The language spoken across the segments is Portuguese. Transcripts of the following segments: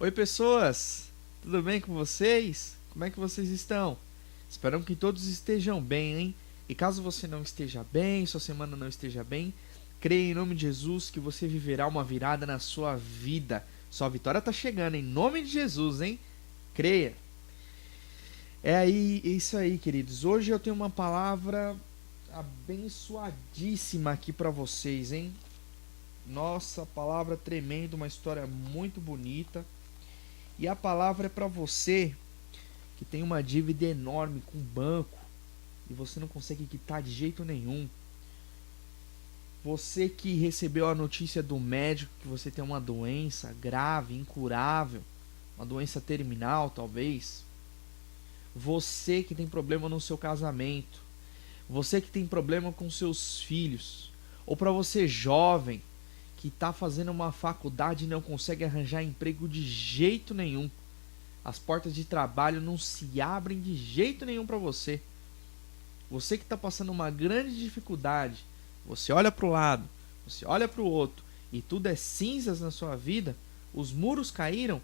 Oi, pessoas! Tudo bem com vocês? Como é que vocês estão? Espero que todos estejam bem, hein? E caso você não esteja bem, sua semana não esteja bem, creia em nome de Jesus que você viverá uma virada na sua vida. Sua vitória está chegando, em nome de Jesus, hein? Creia. É isso aí, queridos. Hoje eu tenho uma palavra abençoadíssima aqui para vocês, hein? Nossa, palavra tremenda, uma história muito bonita. E a palavra é para você que tem uma dívida enorme com o banco e você não consegue quitar de jeito nenhum. Você que recebeu a notícia do médico que você tem uma doença grave, incurável, uma doença terminal talvez. Você que tem problema no seu casamento. Você que tem problema com seus filhos. Ou para você jovem que está fazendo uma faculdade e não consegue arranjar emprego de jeito nenhum. As portas de trabalho não se abrem de jeito nenhum para você. Você que está passando uma grande dificuldade, você olha para o lado, você olha para o outro e tudo é cinzas na sua vida, os muros caíram.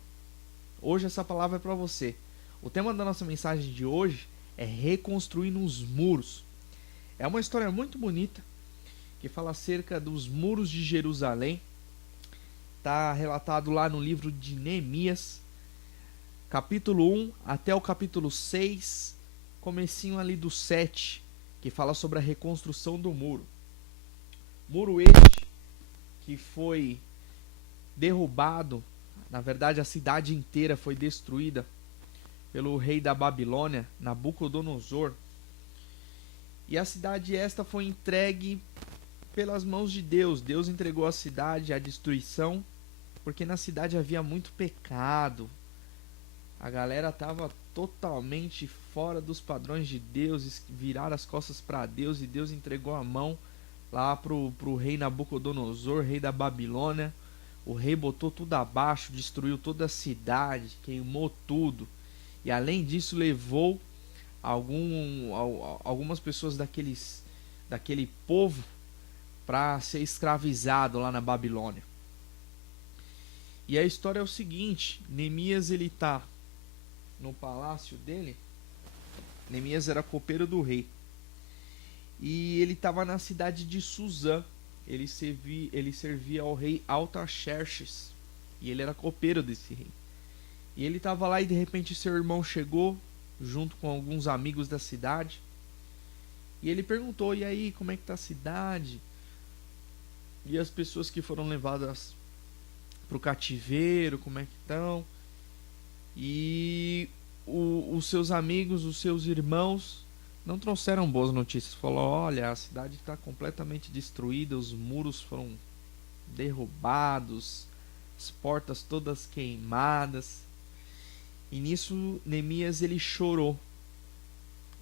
Hoje essa palavra é para você. O tema da nossa mensagem de hoje é reconstruindo os muros. É uma história muito bonita que fala acerca dos muros de Jerusalém. Está relatado lá no livro de Neemias, capítulo 1 até o capítulo 6, comecinho ali do 7, que fala sobre a reconstrução do muro. Muro este que foi derrubado, na verdade a cidade inteira foi destruída pelo rei da Babilônia, Nabucodonosor. E a cidade esta foi entregue pelas mãos de Deus. Deus entregou a cidade à destruição, porque na cidade havia muito pecado. A galera estava totalmente fora dos padrões de Deus, viraram as costas para Deus e Deus entregou a mão lá pro rei Nabucodonosor, rei da Babilônia. O rei botou tudo abaixo, destruiu toda a cidade, queimou tudo. E além disso levou algumas pessoas daquele povo para ser escravizado lá na Babilônia. E a história é o seguinte: Neemias ele tá no palácio dele. Neemias era copeiro do rei. E ele estava na cidade de Suzã. Ele servia ao rei Artaxerxes. E ele era copeiro desse rei. E ele estava lá e de repente seu irmão chegou, junto com alguns amigos da cidade. E ele perguntou: e aí, como é que tá a cidade? E as pessoas que foram levadas para o cativeiro, como é que estão? E os seus amigos, os seus irmãos não trouxeram boas notícias. Falou: olha, a cidade está completamente destruída, os muros foram derrubados, as portas todas queimadas. E nisso Neemias ele chorou,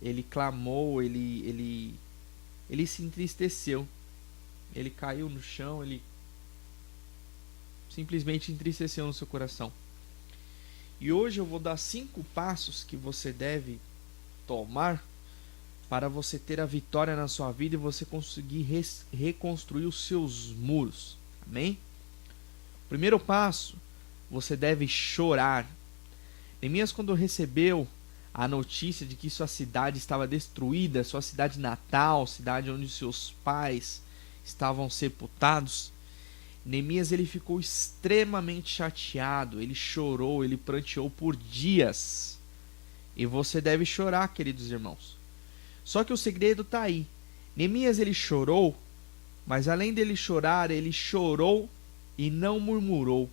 ele clamou, ele se entristeceu, ele caiu no chão, ele simplesmente entristeceu no seu coração. E hoje eu vou dar 5 passos que você deve tomar para você ter a vitória na sua vida e você conseguir reconstruir os seus muros. Amém? Primeiro passo, você deve chorar. Neemias, quando recebeu a notícia de que sua cidade estava destruída, sua cidade natal, cidade onde seus pais estavam sepultados, Neemias ele ficou extremamente chateado, ele chorou, ele pranteou por dias. E você deve chorar, queridos irmãos. Só que o segredo está aí. Neemias ele chorou, mas além dele chorar, ele chorou e não murmurou.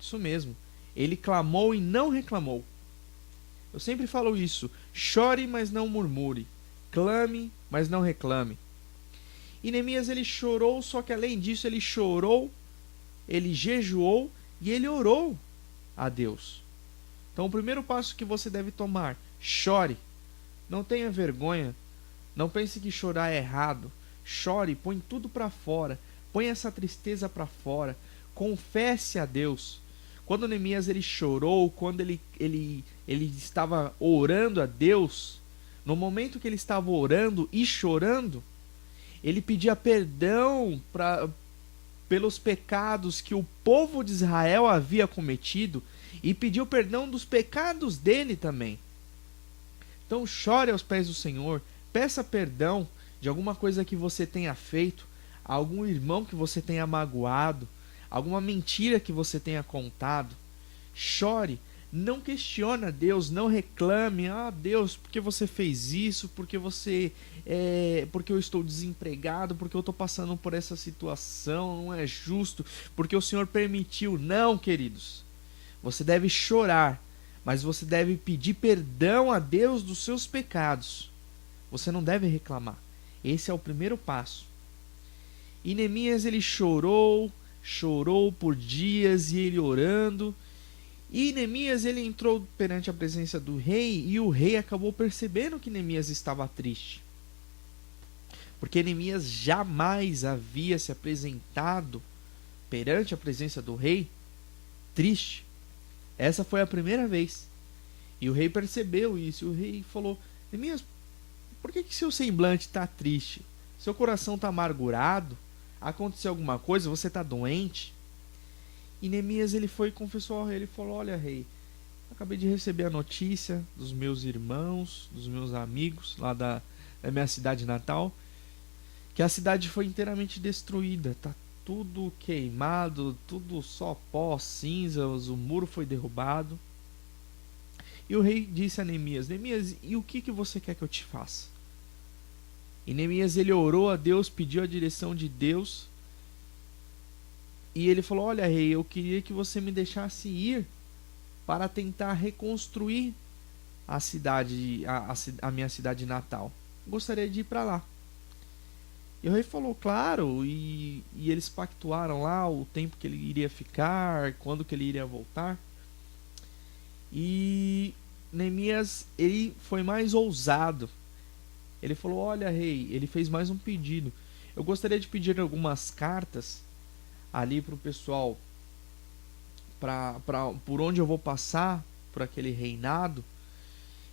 Isso mesmo. Ele clamou e não reclamou. Eu sempre falo isso. Chore, mas não murmure. Clame, mas não reclame. E Neemias ele chorou, só que além disso ele chorou, ele jejuou e ele orou a Deus. Então o primeiro passo que você deve tomar: chore. Não tenha vergonha. Não pense que chorar é errado. Chore, põe tudo para fora. Põe essa tristeza para fora. Confesse a Deus. Quando Neemias ele chorou, quando ele estava orando a Deus, no momento que ele estava orando e chorando, ele pedia perdão pelos pecados que o povo de Israel havia cometido e pediu perdão dos pecados dele também. Então chore aos pés do Senhor, peça perdão de alguma coisa que você tenha feito, algum irmão que você tenha magoado, alguma mentira que você tenha contado. Chore, não questione a Deus, não reclame, Deus, por que você fez isso? Porque eu estou desempregado, porque eu estou passando por essa situação, não é justo, porque o Senhor permitiu. Não, queridos. Você deve chorar, mas você deve pedir perdão a Deus dos seus pecados. Você não deve reclamar. Esse é o primeiro passo. E Neemias, ele chorou por dias, e ele orando. E Neemias, ele entrou perante a presença do rei, e o rei acabou percebendo que Neemias estava triste. Porque Neemias jamais havia se apresentado perante a presença do rei triste. Essa foi a primeira vez. E o rei percebeu isso. E o rei falou: Neemias, por que seu semblante está triste? Seu coração está amargurado? Aconteceu alguma coisa? Você está doente? E Neemias, ele foi e confessou ao rei. Ele falou: olha, rei, acabei de receber a notícia dos meus irmãos, dos meus amigos lá da minha cidade natal, que a cidade foi inteiramente destruída. Tá tudo queimado, tudo só pó, cinzas, o muro foi derrubado. E o rei disse a Neemias: Neemias, e o que você quer que eu te faça? E Neemias, ele orou a Deus, pediu a direção de Deus. E ele falou: olha, rei, eu queria que você me deixasse ir para tentar reconstruir a cidade, a minha cidade natal. Gostaria de ir para lá. E o rei falou: claro. E eles pactuaram lá o tempo que ele iria ficar, quando que ele iria voltar. E Neemias, ele foi mais ousado. Ele falou: olha, rei, ele fez mais um pedido. Eu gostaria de pedir algumas cartas ali para o pessoal, por onde eu vou passar, por aquele reinado.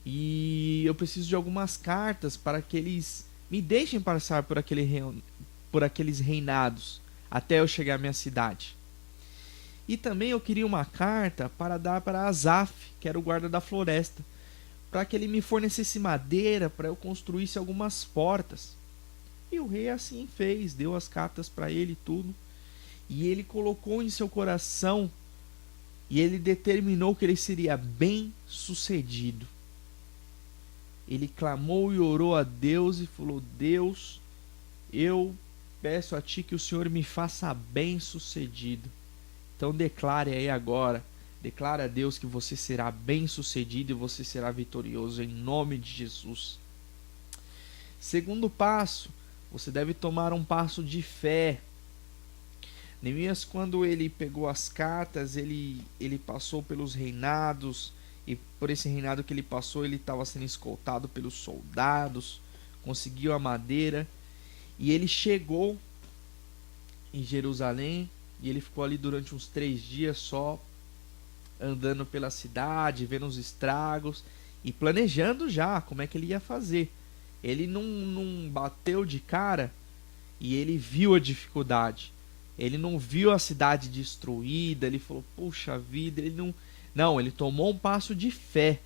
E eu preciso de algumas cartas para que eles me deixem passar por aqueles reinados até eu chegar à minha cidade. E também eu queria uma carta para dar para Asaf, que era o guarda da floresta, para que ele me fornecesse madeira para eu construísse algumas portas. E o rei assim fez, deu as cartas para ele e tudo. E ele colocou em seu coração, e ele determinou que ele seria bem sucedido. Ele clamou e orou a Deus e falou: Deus, eu peço a ti que o Senhor me faça bem sucedido. Então declare aí agora, declare a Deus que você será bem sucedido e você será vitorioso em nome de Jesus. Segundo passo, você deve tomar um passo de fé. Neemias, quando ele pegou as cartas, ele passou pelos reinados, e por esse reinado que ele passou, ele estava sendo escoltado pelos soldados, conseguiu a madeira, e ele chegou em Jerusalém, e ele ficou ali durante uns 3 dias só, andando pela cidade, vendo os estragos, e planejando já como é que ele ia fazer. Ele não bateu de cara, e ele viu a dificuldade. Ele não viu a cidade destruída, ele falou: puxa vida, ele não, ele tomou um passo de fé.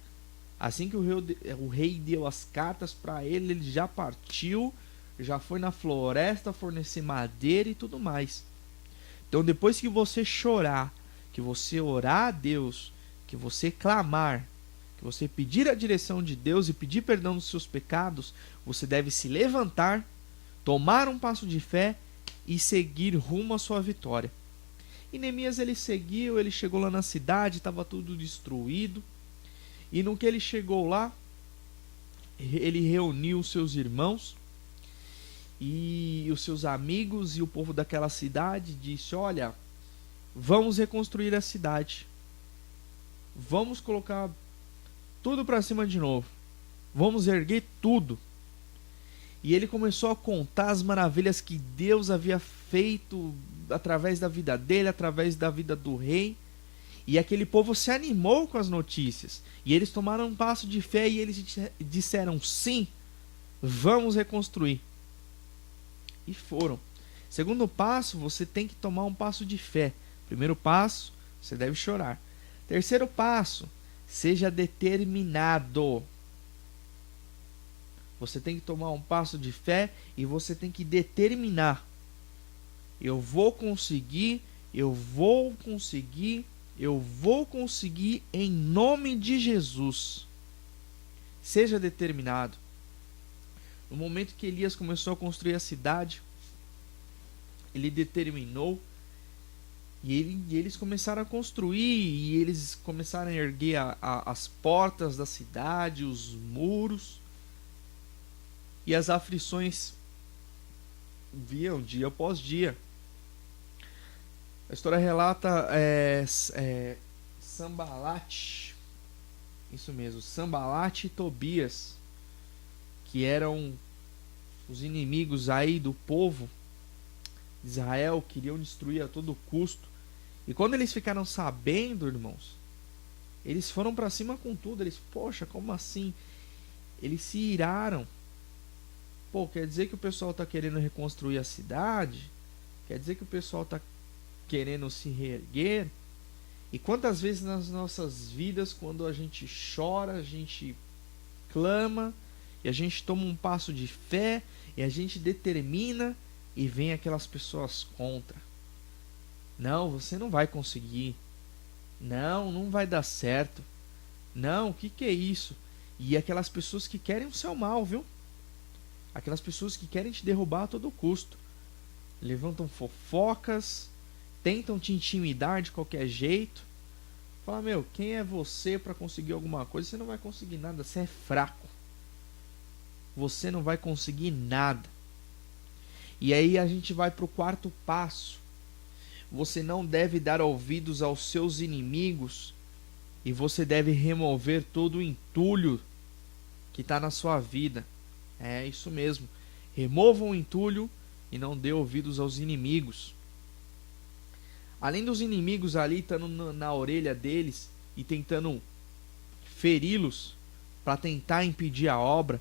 Assim que o rei deu as cartas para ele, ele já partiu, já foi na floresta fornecer madeira e tudo mais. Então depois que você chorar, que você orar a Deus, que você clamar, que você pedir a direção de Deus e pedir perdão dos seus pecados, você deve se levantar, tomar um passo de fé e seguir rumo à sua vitória. E Neemias, ele seguiu, ele chegou lá na cidade, estava tudo destruído. E no que ele chegou lá, ele reuniu os seus irmãos e os seus amigos e o povo daquela cidade, disse: olha, vamos reconstruir a cidade. Vamos colocar tudo para cima de novo. Vamos erguer tudo. E ele começou a contar as maravilhas que Deus havia feito através da vida dele, através da vida do rei. E aquele povo se animou com as notícias. E eles tomaram um passo de fé e eles disseram: sim, vamos reconstruir. E foram. Segundo passo, você tem que tomar um passo de fé. Primeiro passo, você deve chorar. Terceiro passo, seja determinado. Você tem que tomar um passo de fé e você tem que determinar. Eu vou conseguir, eu vou conseguir, eu vou conseguir em nome de Jesus. Seja determinado. No momento que Elias começou a construir a cidade, ele determinou e eles começaram a construir e eles começaram a erguer as portas da cidade, os muros, e as aflições viam dia após dia. A história relata Sambalat, isso mesmo, Sambalat e Tobias, que eram os inimigos aí do povo de Israel, queriam destruir a todo custo. E quando eles ficaram sabendo, irmãos, eles foram para cima com tudo. Eles, poxa, como assim? Eles se iraram. Pô, quer dizer que o pessoal está querendo reconstruir a cidade? Quer dizer que o pessoal está querendo se reerguer? E quantas vezes nas nossas vidas, quando a gente chora, a gente clama, e a gente toma um passo de fé, e a gente determina, e vem aquelas pessoas contra. Não, você não vai conseguir. Não, não vai dar certo. Não, o que é isso? E aquelas pessoas que querem o seu mal, viu? Aquelas pessoas que querem te derrubar a todo custo. Levantam fofocas, tentam te intimidar de qualquer jeito. Fala, meu, quem é você para conseguir alguma coisa? Você não vai conseguir nada, você é fraco. Você não vai conseguir nada. E aí a gente vai para o quarto passo. Você não deve dar ouvidos aos seus inimigos e você deve remover todo o entulho que está na sua vida. É isso mesmo. Remova o entulho e não dê ouvidos aos inimigos. Além dos inimigos ali estando na orelha deles e tentando feri-los para tentar impedir a obra,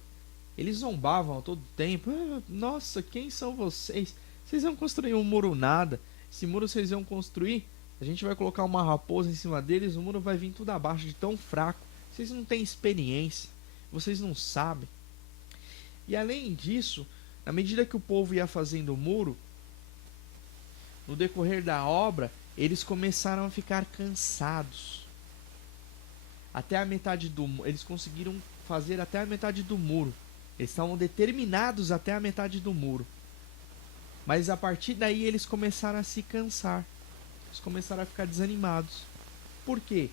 eles zombavam a todo tempo. Nossa, quem são vocês? Vocês vão construir um muro nada. Esse muro vocês vão construir, a gente vai colocar uma raposa em cima deles, o muro vai vir tudo abaixo de tão fraco. Vocês não têm experiência, vocês não sabem. E além disso, na medida que o povo ia fazendo o muro, no decorrer da obra, eles começaram a ficar cansados. Eles conseguiram fazer até a metade do muro. Eles estavam determinados até a metade do muro. Mas a partir daí eles começaram a se cansar. Eles começaram a ficar desanimados. Por quê?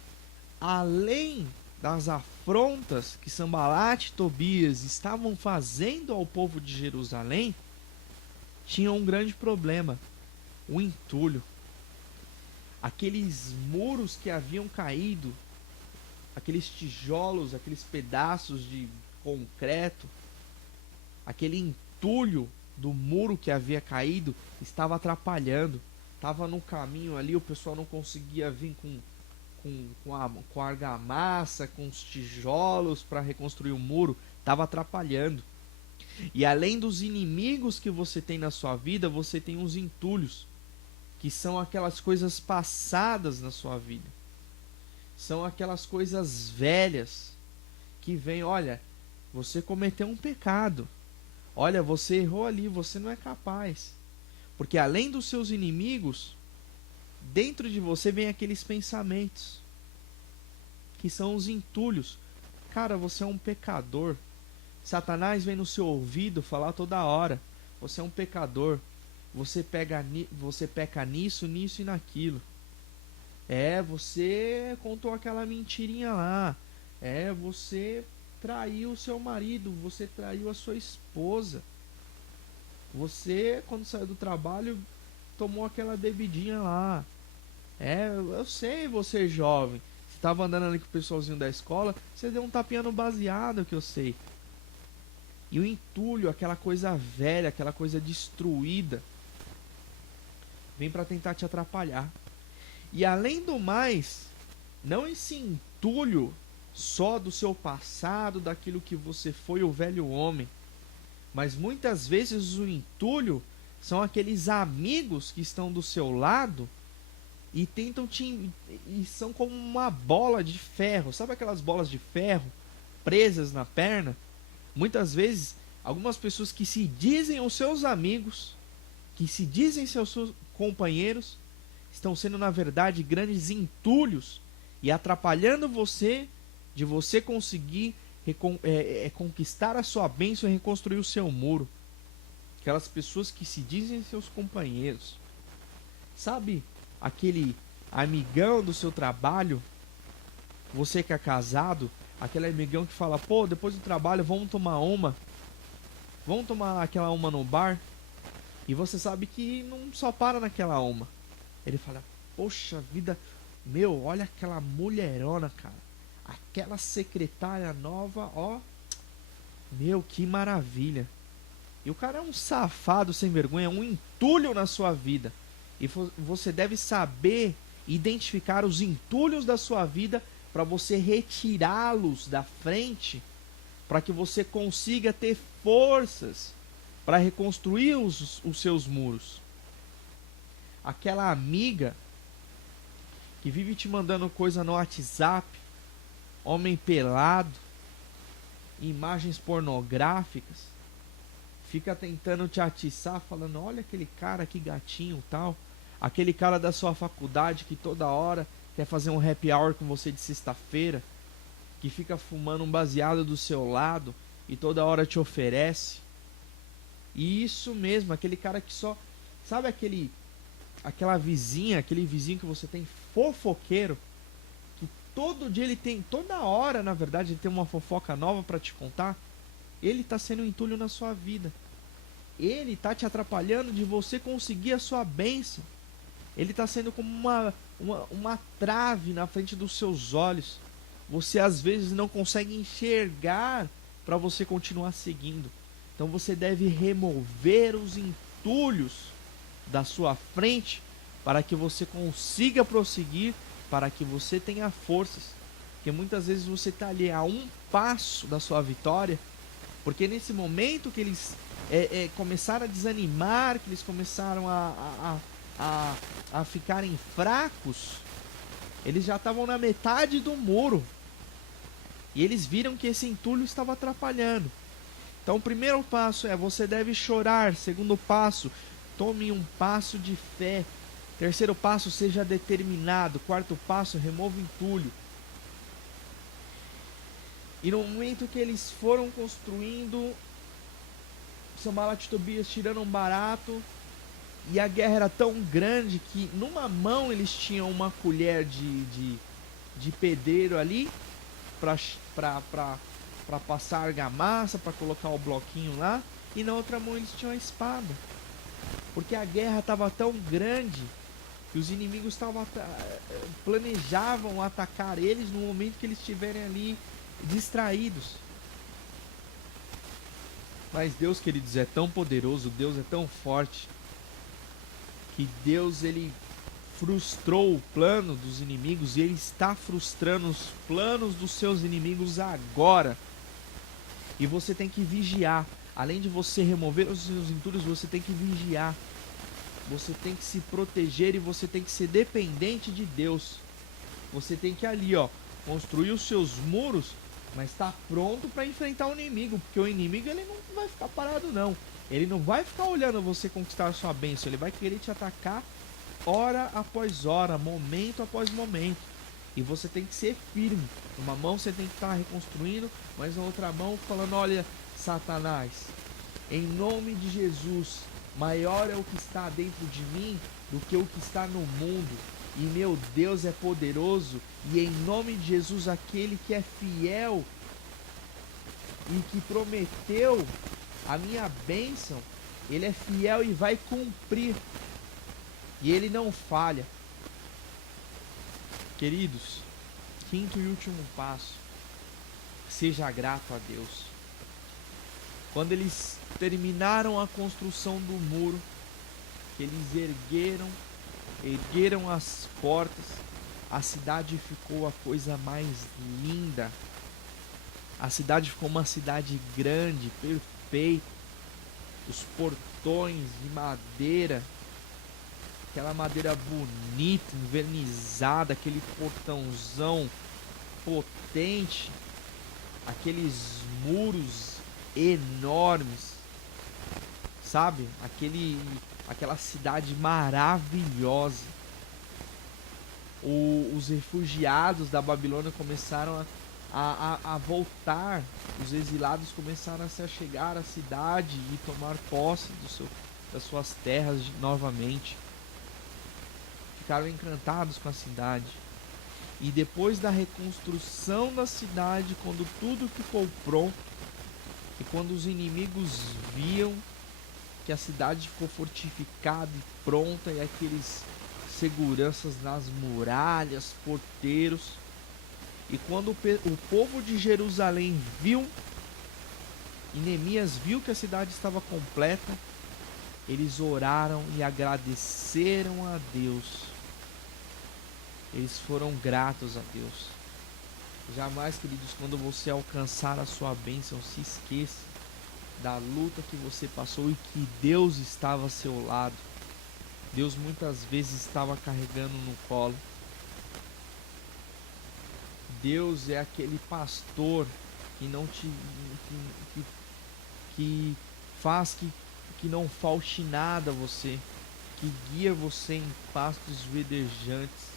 Além das afrontas que Sambalat e Tobias estavam fazendo ao povo de Jerusalém, tinha um grande problema: o entulho. Aqueles muros que haviam caído, aqueles tijolos, aqueles pedaços de concreto, aquele entulho do muro que havia caído estava atrapalhando. Estava no caminho ali, o pessoal não conseguia vir com a argamassa, com os tijolos para reconstruir o muro. Estava atrapalhando. E além dos inimigos que você tem na sua vida, você tem os entulhos, que são aquelas coisas passadas na sua vida. São aquelas coisas velhas que vêm, olha, você cometeu um pecado. Olha, você errou ali, você não é capaz. Porque além dos seus inimigos, dentro de você vem aqueles pensamentos, que são os entulhos. Cara, você é um pecador. Satanás vem no seu ouvido falar toda hora: você é um pecador. Você peca nisso, nisso e naquilo. Você contou aquela mentirinha lá. Você traiu o seu marido, você traiu a sua esposa. Você, quando saiu do trabalho, tomou aquela bebidinha lá. Eu sei, você jovem. Você estava andando ali com o pessoalzinho da escola, você deu um tapinha no baseado, que eu sei. E o entulho, aquela coisa velha, aquela coisa destruída, vem para tentar te atrapalhar. E além do mais, não esse entulho só do seu passado, daquilo que você foi, o velho homem, mas muitas vezes o entulho São aqueles amigos que estão do seu lado e tentam e são como uma bola de ferro. Sabe aquelas bolas de ferro presas na perna? Muitas vezes, algumas pessoas que se dizem os seus amigos, que se dizem seus companheiros, estão sendo na verdade grandes entulhos e atrapalhando você de você conseguir conquistar a sua bênção e reconstruir o seu muro. Aquelas pessoas que se dizem seus companheiros. Sabe aquele amigão do seu trabalho? Você que é casado, aquele amigão que fala, pô, depois do trabalho vamos tomar uma. Vamos tomar aquela uma no bar. E você sabe que não só para naquela uma. Ele fala, poxa vida, meu, olha aquela mulherona, cara. Aquela secretária nova, ó. Meu, que maravilha. E o cara é um safado sem vergonha, um entulho na sua vida. E você deve saber identificar os entulhos da sua vida para você retirá-los da frente, para que você consiga ter forças para reconstruir os seus muros. Aquela amiga que vive te mandando coisa no WhatsApp, homem pelado, imagens pornográficas, fica tentando te atiçar, falando, olha aquele cara, que gatinho, tal. Aquele cara da sua faculdade que toda hora quer fazer um happy hour com você de sexta-feira, que fica fumando um baseado do seu lado e toda hora te oferece. E isso mesmo, aquele cara que só... Sabe aquela vizinha, aquele vizinho que você tem fofoqueiro, que todo dia ele tem, toda hora na verdade ele tem uma fofoca nova para te contar? Ele está sendo um entulho na sua vida. Ele está te atrapalhando de você conseguir a sua bênção. Ele está sendo como uma trave na frente dos seus olhos. Você às vezes não consegue enxergar para você continuar seguindo. Então você deve remover os entulhos da sua frente para que você consiga prosseguir, para que você tenha forças. Porque muitas vezes você está ali a um passo da sua vitória, porque nesse momento que eles começaram a desanimar, que eles começaram a ficarem fracos, eles já estavam na metade do muro. E eles viram que esse entulho estava atrapalhando. Então o primeiro passo é, você deve chorar. Segundo passo, tome um passo de fé. Terceiro passo, seja determinado. Quarto passo, remova o entulho. E no momento que eles foram construindo, Sanbalat e Tobias tirando um barato, e a guerra era tão grande que numa mão eles tinham uma colher de pedreiro ali para passar argamassa, para colocar o bloquinho lá, e na outra mão eles tinham a espada. Porque a guerra estava tão grande que os inimigos planejavam atacar eles no momento que eles estiverem ali distraídos. Mas Deus, queridos, é tão poderoso, Deus é tão forte, que Deus, ele frustrou o plano dos inimigos e ele está frustrando os planos dos seus inimigos agora. E você tem que vigiar. Além de você remover os seus entulhos, você tem que vigiar. Você tem que se proteger e você tem que ser dependente de Deus. Você tem que ali, ó, construir os seus muros, mas estar pronto para enfrentar o inimigo, porque o inimigo ele não vai ficar parado não. Ele não vai ficar olhando você conquistar a sua bênção, ele vai querer te atacar hora após hora, momento após momento. E você tem que ser firme. Uma mão você tem que estar reconstruindo, mas na outra mão falando, olha, Satanás, em nome de Jesus, maior é o que está dentro de mim do que o que está no mundo. E meu Deus é poderoso, e em nome de Jesus, aquele que é fiel e que prometeu a minha bênção, ele é fiel e vai cumprir. E ele não falha. Queridos, quinto e último passo, seja grato a Deus. Quando eles terminaram a construção do muro, eles ergueram as portas, a cidade ficou a coisa mais linda. A cidade ficou uma cidade grande, perfeita. Os portões portões de madeira, aquela madeira bonita, envernizada, aquele portãozão potente, aqueles muros enormes, sabe? Aquela cidade maravilhosa. Os refugiados da Babilônia começaram a voltar, os exilados começaram a se achegar à cidade e tomar posse das suas terras novamente. Ficaram encantados com a cidade. E depois da reconstrução da cidade, quando tudo ficou pronto, e quando os inimigos viam que a cidade ficou fortificada e pronta, e aqueles seguranças nas muralhas, porteiros, e quando o povo de Jerusalém viu, e Neemias viu que a cidade estava completa, eles oraram e agradeceram a Deus. Eles foram gratos a Deus. Jamais, queridos, quando você alcançar a sua bênção, se esqueça da luta que você passou e que Deus estava ao seu lado. Deus muitas vezes estava carregando no colo. Deus é aquele pastor que não te que faz que não falte nada a você, que guia você em pastos verdejantes.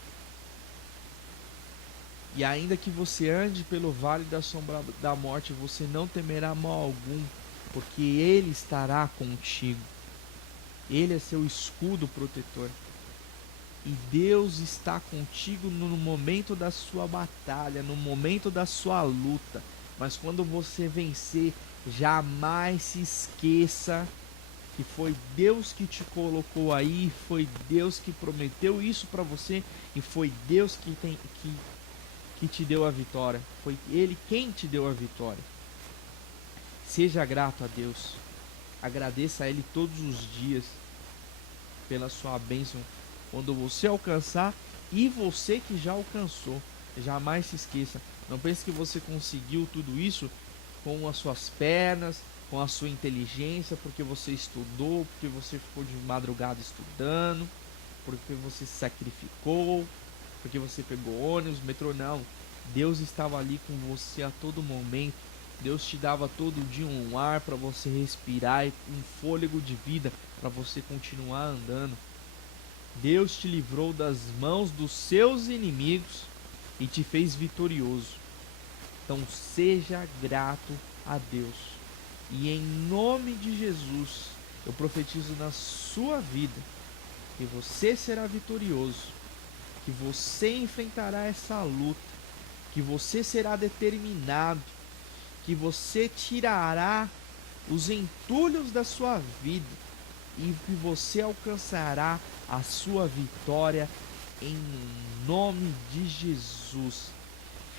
E ainda que você ande pelo vale da sombra da morte, você não temerá mal algum, porque Ele estará contigo. Ele é seu escudo protetor. E Deus está contigo no momento da sua batalha, no momento da sua luta. Mas quando você vencer, jamais se esqueça que foi Deus que te colocou aí, foi Deus que prometeu isso para você e foi Deus que te deu a vitória. Foi Ele quem te deu a vitória. Seja grato a Deus. Agradeça a Ele todos os dias pela sua bênção. Quando você alcançar e você que já alcançou, jamais se esqueça. Não pense que você conseguiu tudo isso com as suas pernas, com a sua inteligência, porque você estudou, porque você ficou de madrugada estudando, porque você se sacrificou, porque você pegou ônibus, metrô. Não. Deus estava ali com você a todo momento. Deus te dava todo dia um ar para você respirar e um fôlego de vida para você continuar andando. Deus te livrou das mãos dos seus inimigos e te fez vitorioso. Então seja grato a Deus. E em nome de Jesus, eu profetizo na sua vida que você será vitorioso, que você enfrentará essa luta, que você será determinado, que você tirará os entulhos da sua vida e que você alcançará a sua vitória em nome de Jesus.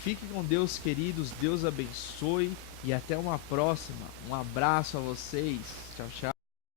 Fique com Deus, queridos. Deus abençoe e até uma próxima. Um abraço a vocês. Tchau, tchau.